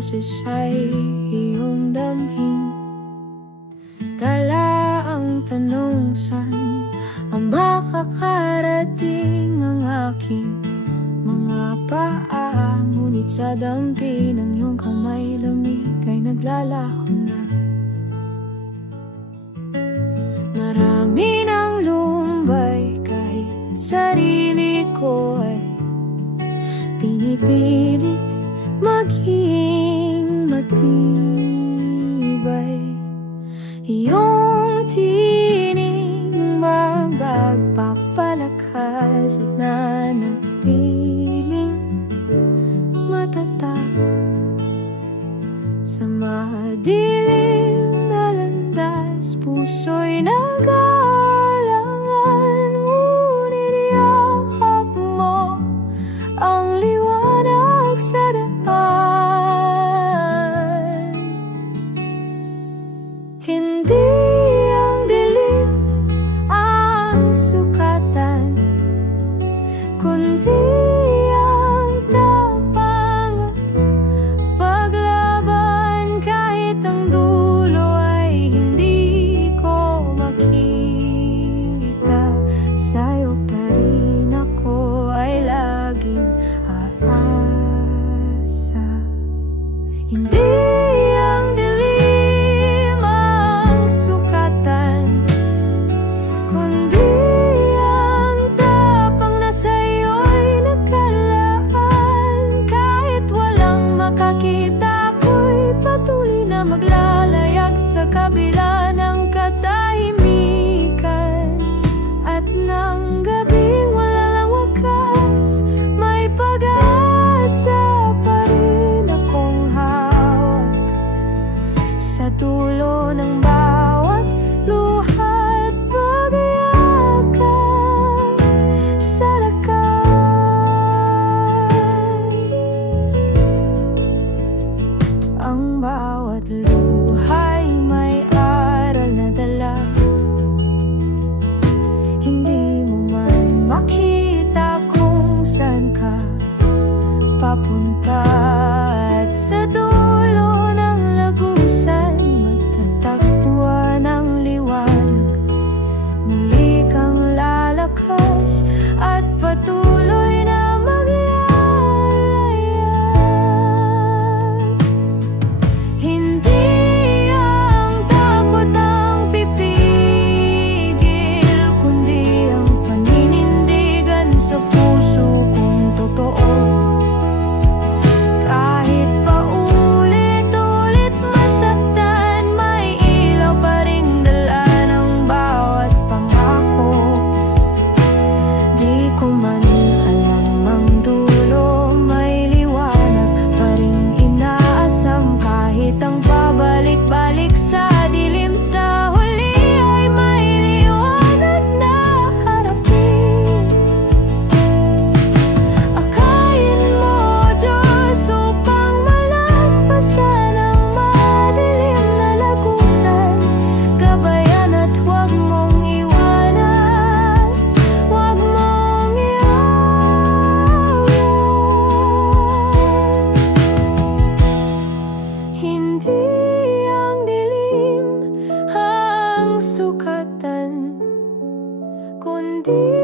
boses ay iyong damhin. Dala ang tanong, saan ang makakarating ang aking mga paa? Ngunit sa dampi ng iyong kamay, lamig ay naglalaho na. Marami ng lumbay, kahit sarili ko ay pinipilit maging matibay. Iyong tinig magpapalakas at nanatiling matatag sa madilim na landas. Puso'y nag-aalangan, ngunit yakap mo ang liwanag sa daan. Hindi ang dilim ang sukatan, kundi ang tapang at paglaban. Kahit ang dulo ay hindi ko makita, sa'yo pa rin ako ay laging aasa. Hindi ang dilim ang sukatan, kundi ang tapang na sa'yo'y nakalaan. Kahit walang makakita, ako'y patuloy na maglalayag sa kabila ng katahimikan at ng gabing walang wakas. May pag-asa pa rin akong hawak sa dulo ng bawat luha at pag-iakap sa lakas. Ang bawat luha'y may aral na dala. Hindi mo man makita kung saan ka papunta, at sa dulo ng lagusan matatagpuan ang liwanag. Muli kang lalakas at patuloy na maglalayag. Hindi ang takot ang pipigil, kundi ang paninindigan sa puso kong totoo. Kahit paulit-ulit masaktan, may ilaw pa ring dala ng bawat pangako. Di ko man alam ang dulo, may liwanag pa ring inaasam. Kahit ang pabalik-balik sa dilim, sa huli ay may liwanag na harapin. Akayin mo, Diyos, upang malampasan ang madilim na lagusan. Gabayan at huwag mong iwanan, huwag mong iawat. Hindi ang dilim ang sukatan, kundi